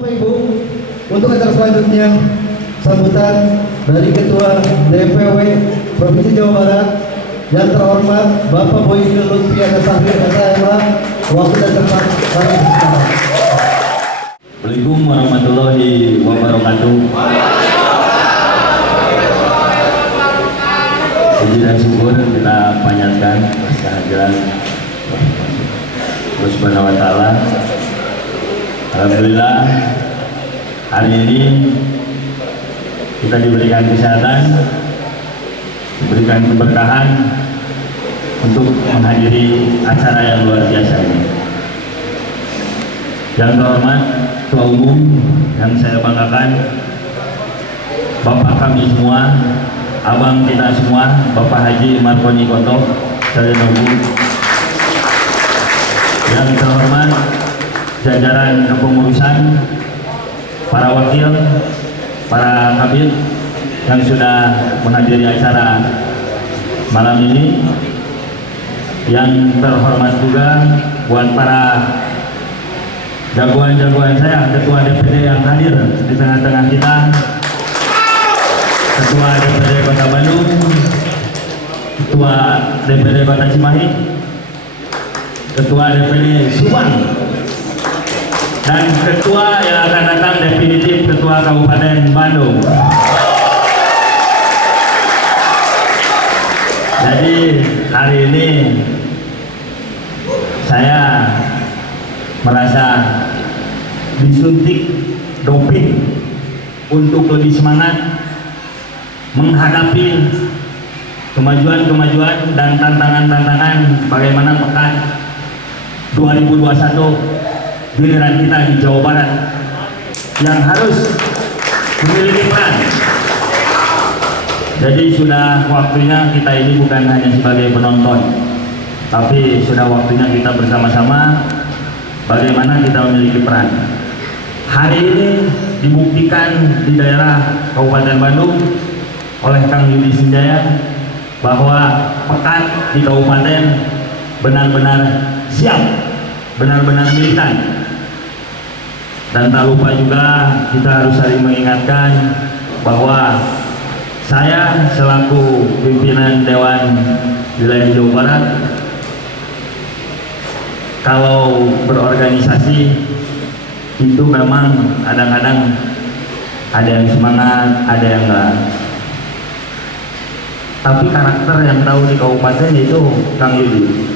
Bapak Ibu, untuk acara selanjutnya sambutan dari Ketua DPW Provinsi Jawa Barat yang terhormat Bapak Boy Lutfiana Sahir SMA, waktu dan tempat kami sekarang. Assalamualaikum warahmatullahi wabarakatuh. Puji dan syukur kita panjatkan atas kehadiran Allah Subhanahu wa Ta'ala. Alhamdulillah hari ini kita diberikan kesehatan, diberikan keberkahan untuk menghadiri acara yang luar biasa ini. Yang terhormat Ketua Umum yang saya banggakan, Bapak kami semua, abang kita semua, Bapak Haji Markoni Koto, saya nunggu. Yang terhormat jajaran kepengurusan, para wakil, para kabit yang sudah menghadiri acara malam ini. Yang terhormat juga buat para jagoan-jagoan saya, Ketua DPD yang hadir di tengah-tengah kita, Ketua DPD Kota Bandung, Ketua DPD Kota Cimahi, Ketua DPD Subang, dan Ketua yang akan datang definitif Ketua Kabupaten Bandung. Jadi hari ini saya merasa disuntik doping untuk lebih semangat menghadapi kemajuan-kemajuan dan tantangan-tantangan bagaimana pekan 2021 giliran kita di Jawa Barat yang harus memiliki peran. Jadi sudah waktunya kita ini bukan hanya sebagai penonton, tapi sudah waktunya kita bersama-sama bagaimana kita memiliki peran. Hari ini dibuktikan di daerah Kabupaten Bandung oleh Kang Yudi Sinjaya bahwa pekan di kabupaten benar-benar siap, benar-benar militan. Dan tak lupa juga kita harus saling mengingatkan bahwa saya selaku pimpinan Dewan Wilayah Jawa Barat, kalau berorganisasi itu memang kadang-kadang ada yang semangat, ada yang enggak. Tapi karakter yang tahu di kabupaten itu Kang Yudi,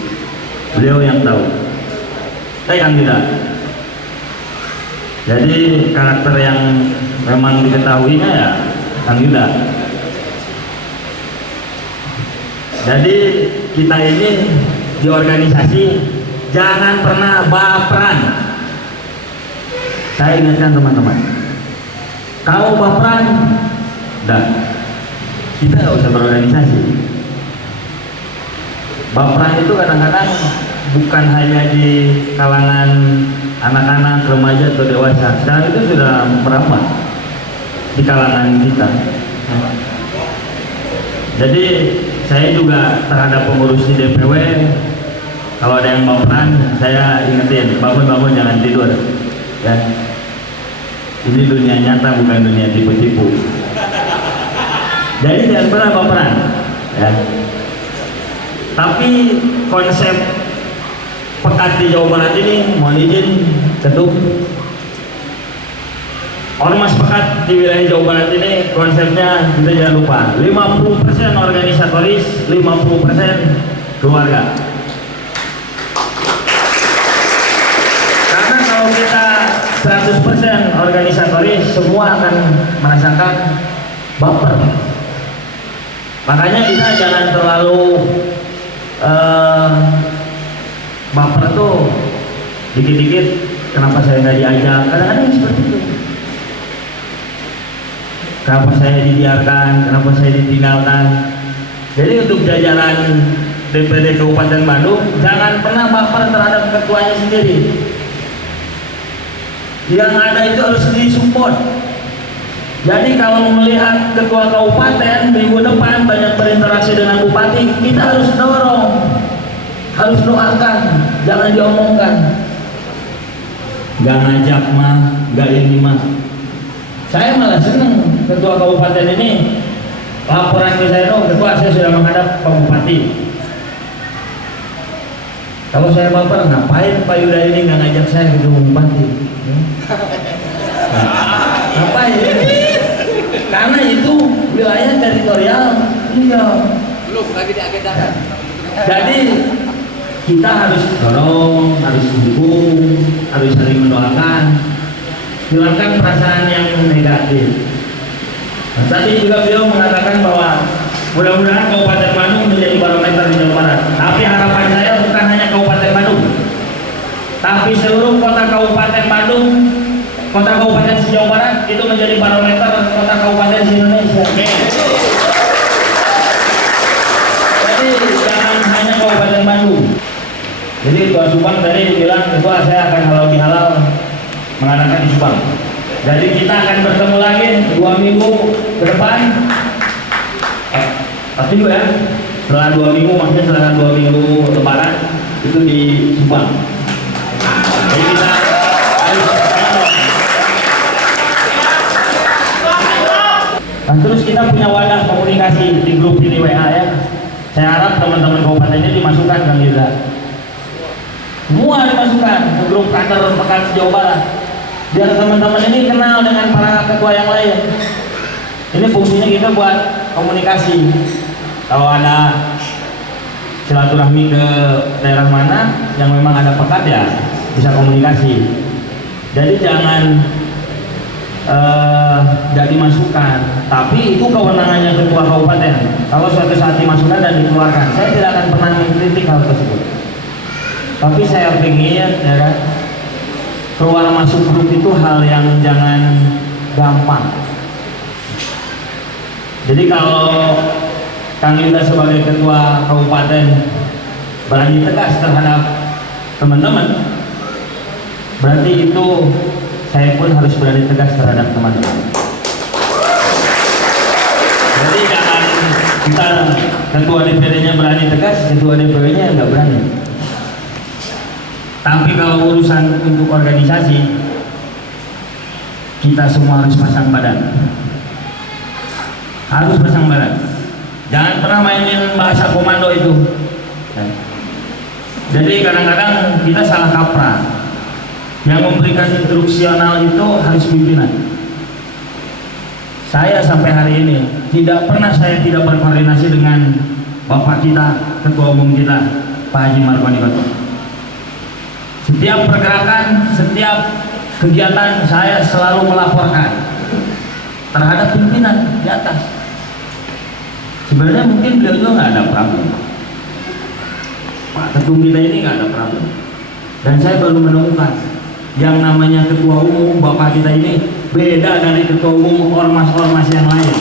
beliau yang tahu. Kang Yuda. Jadi karakter yang memang diketahuinya ya Kang Yuda. Jadi kita ini di organisasi jangan pernah baperan. Saya ingatkan teman-teman, kalau baperan, kita nggak usah berorganisasi. Baperan itu kadang-kadang bukan hanya di kalangan anak-anak, remaja atau dewasa. Sekarang itu sudah merambah di kalangan kita. Jadi saya juga terhadap pengurus di DPW, kalau ada yang baperan, saya ingetin, bangun-bangun jangan tidur, ya. Ini dunia nyata, bukan dunia tipu-tipu. Jadi jangan pernah baperan, ya. Tapi konsep pekat di Jawa Barat ini, mohon izin Ketum, Ormas pekat di wilayah Jawa Barat ini konsepnya kita jangan lupa 50% organisatoris, 50% keluarga. Karena kalau kita 100% organisatoris, semua akan merasakan baper. Makanya kita jangan terlalu baper tuh dikit-dikit, kenapa saya nggak diajak, kadang-kadang seperti itu. Kenapa saya dibiarkan, kenapa saya ditinggalkan. Jadi untuk jajaran DPD Kabupaten Bandung, jangan pernah baper terhadap ketuanya sendiri. Yang ada itu harus disupport. Jadi kalau melihat ketua kabupaten minggu depan banyak berinteraksi dengan bupati, kita harus dorong, harus doakan, jangan diomongkan. Gak ngajak mah nggak ini mah. Saya malah seneng ketua kabupaten ini laporan ke saya dong, ketua saya sudah menghadap Pak Bupati. Kalau saya baper, ngapain Pak Yuda ini nggak ngajak saya ke Bupati? Ngapain? Karena itu wilayah teritorial. Iya. Belum lagi diagendakan. Jadi kita harus dorong, harus dukung, harus saling mendoakan, hilangkan perasaan yang negatif. Nah, tadi juga beliau mengatakan bahwa mudah-mudahan Kabupaten Bandung menjadi barometer di Jawa Barat. Tapi harapan saya bukan hanya Kabupaten Bandung, tapi seluruh kota Kabupaten Bandung, kota Kabupaten Jawa Barat itu menjadi barometer kota Kabupaten di Indonesia. Jadi jangan hanya Kabupaten Bandung. Jadi Ketua Subang tadi bilang, ketua saya akan halal bihalal mengadakan di Subang. Jadi kita akan bertemu lagi 2 minggu ke depan. Pasti juga ya. Setelah 2 minggu, maksudnya setelah 2 minggu Lebaran itu di Subang. Jadi kita harus. Nah, terus kita punya wadah komunikasi di grup ini WA ya. Saya harap teman-teman kabupatennya dimasukkan kan Yuda. Semua dimasukkan ke grup kantor Pekan Jawa Barat. Biar teman-teman ini kenal dengan para ketua yang lain. Ini fungsinya kita buat komunikasi. Kalau ada silaturahmi ke daerah mana yang memang ada pekat ya bisa komunikasi. Jadi jangan tidak dimasukkan, tapi itu kewenangannya ketua kabupaten. Kalau suatu saat dimasukkan dan dikeluarkan, saya tidak akan pernah mengkritik hal tersebut. Tapi saya ingin ya kan, keluar masuk grup itu hal yang jangan gampang. Jadi kalau Kang Yuda sebagai ketua kabupaten berani tegas terhadap teman-teman, berarti itu saya pun harus berani tegas terhadap teman-teman. Jadi jangan kita ketua DPD-nya berani tegas, ketua DPW-nya nggak berani. Tapi kalau urusan untuk organisasi, kita semua harus pasang badan. Harus pasang badan. Jangan pernah mainin bahasa komando itu. Jadi kadang-kadang kita salah kaprah. Yang memberikan instruksional itu harus pimpinan. Saya sampai hari ini tidak pernah saya tidak berkoordinasi dengan Bapak kita, Ketua Umum kita, Pak Haji Marwani Koto. Setiap pergerakan, setiap kegiatan saya selalu melaporkan terhadap pimpinan di atas. Sebenarnya mungkin beliau juga nggak ada problem. Pak Ketum kita ini nggak ada problem. Dan saya baru menemukan yang namanya ketua umum Bapak kita ini beda dari ketua umum ormas-ormas yang lain.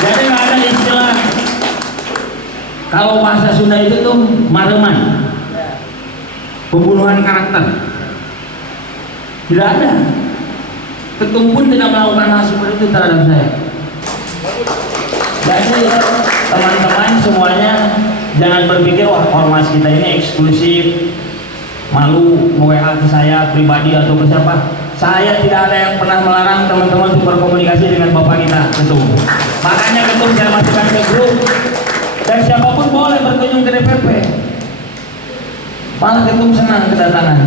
Jadi nggak ada istilah, kalau bahasa Sunda itu tuh mareman, pembunuhan karakter. Tidak ada. Ketum pun tidak melakukan hal seperti itu terhadap saya. Jadi teman-teman semuanya jangan berpikir wah ormas kita ini eksklusif, malu WA ke saya pribadi atau ke siapa. Saya tidak ada yang pernah melarang teman-teman untuk berkomunikasi dengan Bapak kita Ketum. Makanya Ketum saya masukkan ke grup, dan siapapun boleh berkunjung ke DPP. Malah Ketum senang kedatangan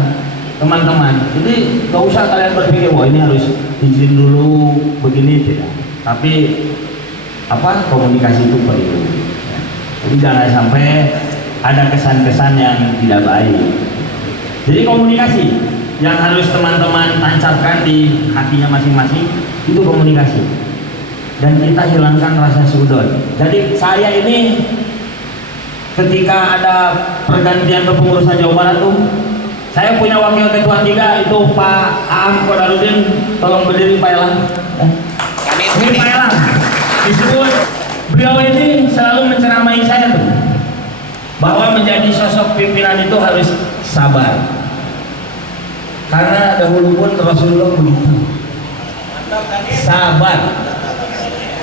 teman-teman. Jadi gak usah kalian berpikir wah ini harus izin dulu begini, tidak. Tapi komunikasi itu perlu. Jadi jangan sampai ada kesan-kesan yang tidak baik. Jadi komunikasi yang harus teman-teman tancapkan di hatinya masing-masing itu komunikasi. Dan kita hilangkan rasa sudon. Jadi saya ini ketika ada pergantian kepengurusan Jawa Barat tuh, saya punya wakil ketua 3 itu Pak Aam Kodarudin, tolong berdiri Pak Elang. Ini Pak Elang disebut, beliau ini selalu menceramai saya tuh bahwa menjadi sosok pimpinan itu harus sabar. Karena dahulu pun Rasulullah begitu, sabar.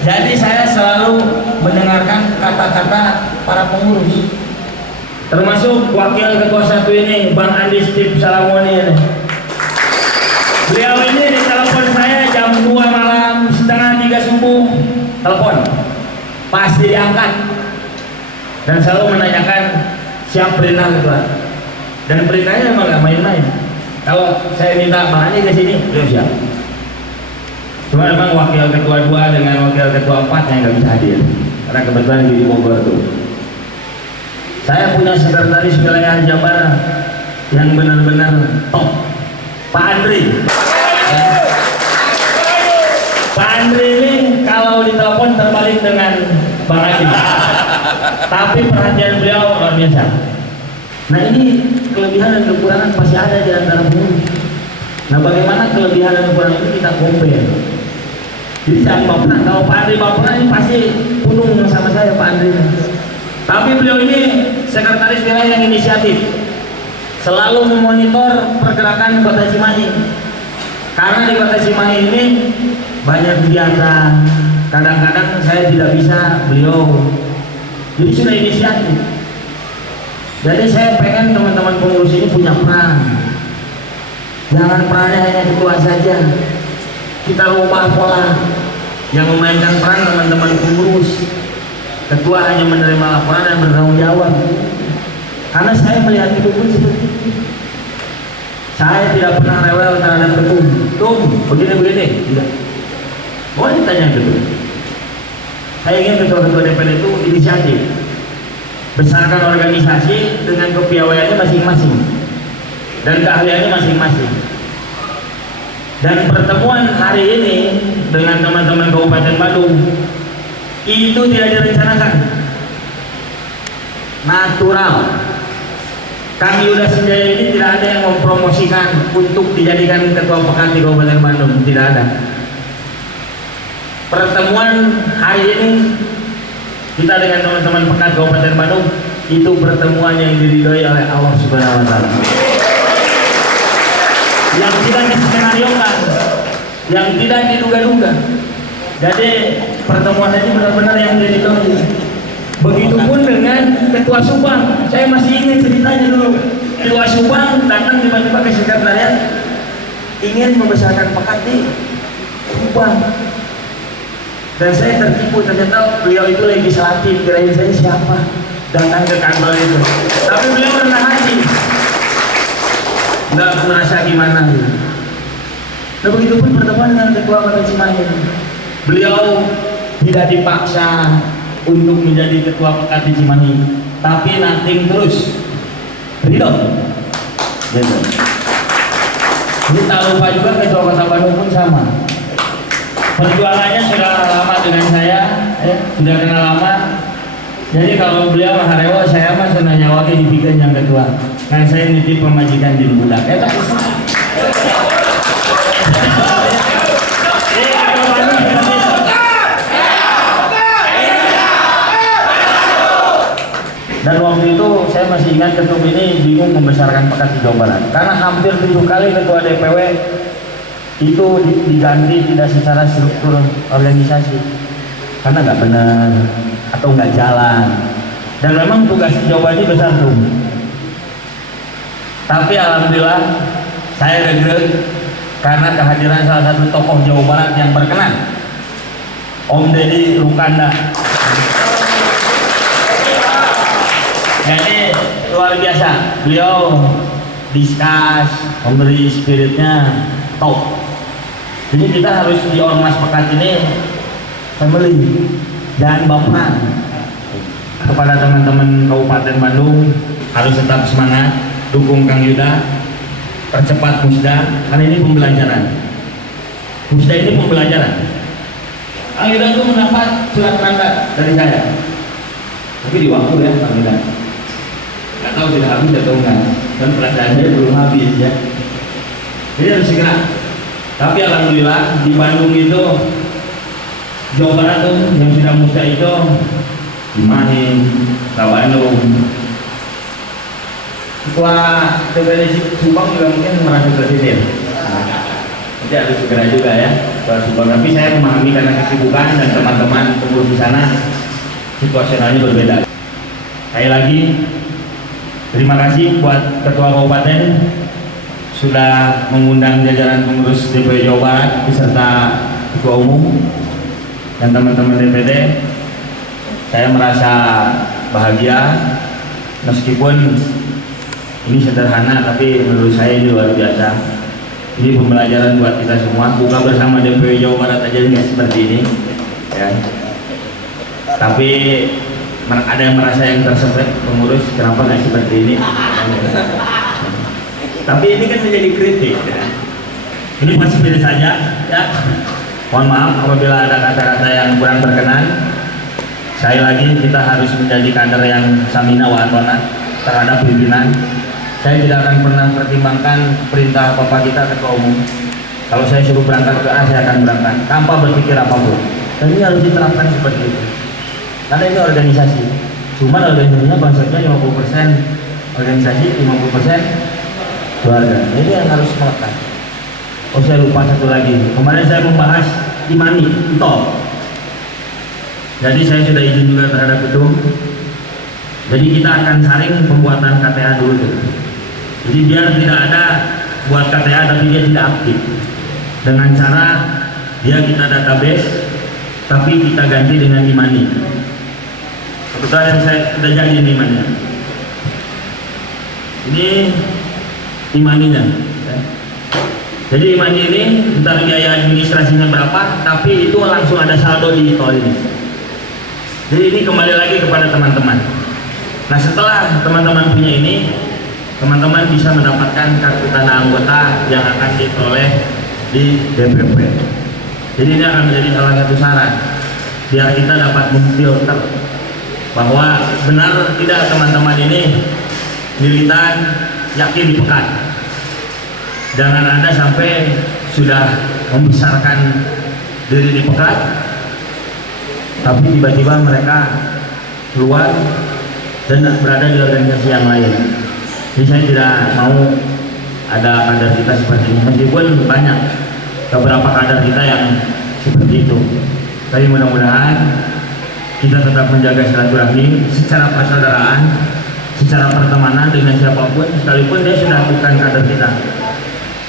Jadi saya selalu mendengarkan kata-kata para pengurus, termasuk wakil ketua 1 ini Bang Andi Steve Salamoni ini. Beliau ini ditelepon saya jam 2 malam, setengah 3 subuh, telepon. Pasti diangkat. Dan selalu menanyakan siap perintah ketua. Dan perintahnya emang gak main-main. Kalau saya minta Bang Ani ke sini, beliau siap. Cuma memang wakil ketua 2 dengan wakil ketua 4 yang gak bisa hadir. Karena kebetulan di Bogor tuh. Saya punya sekretaris wilayah Jabar yang benar-benar top, Pak Andri. Pak Andri ini kalau ditelepon terbalik dengan Bang Adi. Tapi perhatian beliau luar biasa. Nah ini kelebihan dan kekurangan pasti ada di antara pengurus. Nah bagaimana kelebihan dan kekurangan itu kita compare. Jadi jangan baperan. Kalau Pak Andri baperan ini pasti penuh sama saya Pak Andri. Tapi beliau ini sekretaris wilayah yang inisiatif, selalu memonitor pergerakan Kota Cimahi. Karena di Kota Cimahi ini banyak kegiatan. Kadang-kadang saya tidak bisa, beliau jadi sudah inisiatif. Jadi saya pengen teman-teman pengurus ini punya peran. Jangan perannya hanya ketua saja. Kita rubah pola. Yang memainkan peran teman-teman pengurus. Ketua hanya menerima laporan dan bertanggung jawab. Karena saya melihat itu pun seperti itu. Saya tidak pernah rewel terhadap ketum. Tum, begini-begini. Tidak. Boleh ditanya ketum. Saya ingin ketua-ketua DPD itu inisiatif. Besarkan organisasi dengan kepiawaiannya masing-masing dan keahliannya masing-masing. Dan pertemuan hari ini dengan teman-teman Kabupaten Bandung itu tidak direncanakan, natural. Kang Yuda Senjaya ini tidak ada yang mempromosikan untuk dijadikan ketua pekan di Kabupaten Bandung, tidak ada. Pertemuan hari ini kita dengan teman-teman pekan Kabupaten Bandung itu pertemuan yang diridhoi oleh Allah Subhanahu wa taala. Yang tidak diskenariokan, yang tidak diduga-duga. Jadi pertemuan ini benar-benar yang diridhoi. Begitupun dengan Ketua Subang. Saya masih ingat ceritanya dulu. Ketua Subang datang tiba-tiba ke sekretariat ingin membesarkan pekan di Subang. Dan saya tertipu, ternyata beliau itu legislatif. Kirain saya siapa datang ke kantor itu. Tapi beliau rendah hati, nggak merasa gimana gitu. Nah begitupun pertemuan dengan Ketua Kota Cimahi. Beliau tidak dipaksa untuk menjadi Ketua Pekan di Cimahi, tapi nanti terus ridho. Gitu. Jadi tak lupa juga Ketua Kota Bandung pun sama. Perjuangannya sudah lama dengan saya, sudah kenal lama. Jadi kalau beliau maharewa, saya mah senanya wakil dibikin yang ketua. Kan saya nitip pemajikan di budak. Dan waktu itu saya masih ingat ketum ini bingung membesarkan pekan di Jawa Barat. Karena hampir 7 kali ketua DPW itu diganti tidak secara struktur organisasi karena nggak benar atau nggak jalan, dan memang tugas Jawa ini besar tuh. Tapi alhamdulillah saya regret karena kehadiran salah satu tokoh Jawa Barat yang berkenan, Om Deddy Rukanda. Jadi luar biasa, beliau diskus, memberi spiritnya top. Jadi kita harus di ormas pekan ini family, jangan baperan. Kepada teman-teman Kabupaten Bandung harus tetap semangat, dukung Kang Yuda, percepat Musda, karena ini pembelajaran. Musda ini pembelajaran. Kang Yuda itu mendapat surat mandat dari saya, tapi di waktu ya Kang Yuda. Nggak tahu sudah habis atau enggak, dan pelajarannya belum habis ya. Jadi harus segera. Tapi alhamdulillah di Bandung itu Jawa Barat tuh yang sudah muda itu Cimahi, Bandung. Ketua DPD Subang juga mungkin merasa presiden. Jadi harus segera juga ya Ketua Subang. Tapi saya memahami karena kesibukan dan teman-teman pengurus di sana situasionalnya berbeda. Sekali lagi terima kasih buat Ketua Kabupaten sudah mengundang jajaran pengurus DPW Jawa Barat beserta Ketua Umum dan teman-teman DPD. Saya merasa bahagia meskipun ini sederhana, tapi menurut saya ini luar biasa. Ini pembelajaran buat kita semua. Buka bersama DPW Jawa Barat aja nggak seperti ini, ya. Tapi ada yang merasa yang tersepet pengurus, kenapa nggak seperti ini? Tapi ini kan menjadi kritik, ya. Ini pasti pilih saja, ya. Mohon maaf apabila ada kata-kata yang kurang berkenan. Sekali lagi kita harus menjadi kader yang samina wa atona terhadap pimpinan. Saya tidak akan pernah pertimbangkan perintah Bapak kita Ketua Umum. Kalau saya suruh berangkat ke A, saya akan berangkat tanpa berpikir apapun. Dan ini harus diterapkan seperti itu. Karena ini organisasi. Cuma organisasinya konsepnya 50% organisasi, 50% keluarga. Ini yang harus melekat. Oh, saya lupa satu lagi. Kemarin saya membahas imani, itu. Jadi saya sudah izin juga terhadap itu. Jadi kita akan saring pembuatan KTA dulu tuh. Jadi biar tidak ada buat KTA tapi dia tidak aktif. Dengan cara dia kita database tapi kita ganti dengan imani. Kebetulan yang saya sudah jadi imaninya. Ini imaninya. Jadi imani ini entar biaya administrasinya berapa, tapi itu langsung ada saldo di tol ini. Jadi ini kembali lagi kepada teman-teman. Nah setelah teman-teman punya ini, teman-teman bisa mendapatkan kartu tanda anggota yang akan diperoleh di DPP. Jadi ini akan menjadi salah satu syarat biar kita dapat memfilter bahwa benar tidak teman-teman ini militan yakin dipekat. Jangan ada sampai sudah membesarkan diri di Pekat, tapi tiba-tiba mereka keluar dan berada di organisasi yang lain. Jadi saya tidak mau ada kader kita seperti ini, meskipun banyak beberapa kader kita yang seperti itu. Tapi mudah-mudahan kita tetap menjaga silaturahmi secara persaudaraan, secara pertemanan dengan siapapun, sekalipun dia sudah bukan kader kita.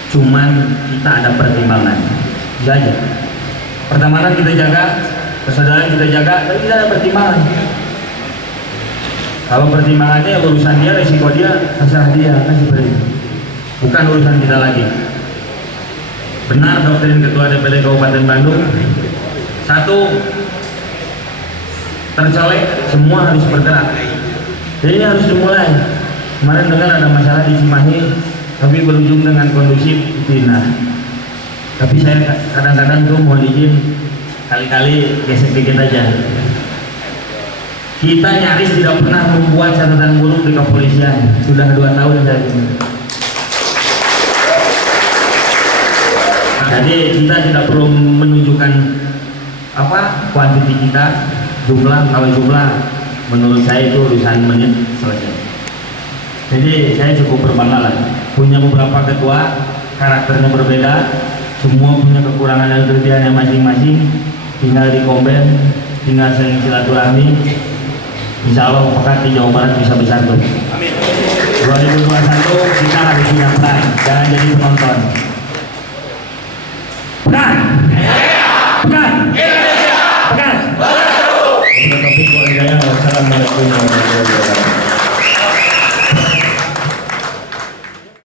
Cuman kita ada pertimbangan, saja. Pertemanan kita jaga, persaudaraan kita jaga, tapi kita ada pertimbangan. Kalau pertimbangannya urusan dia, resiko dia, masalah dia, kan seperti itu. Bukan urusan kita lagi. Benar doktrin Ketua DPD Kabupaten Bandung. Satu, tercolek, semua harus bergerak. Jadi ini harus dimulai. Kemarin dengar ada masalah di Cimahi, tapi berujung dengan kondusif Tina. Tapi saya kadang-kadang tuh mohon izin kali-kali gesek dikit aja. Kita nyaris tidak pernah membuat catatan buruk di kepolisian. Sudah 2 tahun saya ini. Jadi kita tidak perlu menunjukkan apa kuantiti kita, jumlah, kalau jumlah menurut saya itu urusan menit selesai. Jadi saya cukup berbangga lah. Punya beberapa ketua, karakternya berbeda, semua punya kekurangan dan kelebihannya masing-masing. Tinggal di komben, tinggal sering silaturahmi. Insya Allah Pekat di Jawa Barat bisa besar tuh. Amin. 2021 kita harus punya peran, jangan jadi penonton. Pekat, pekat, pekat. Wassalamualaikum warahmatullahi wabarakatuh.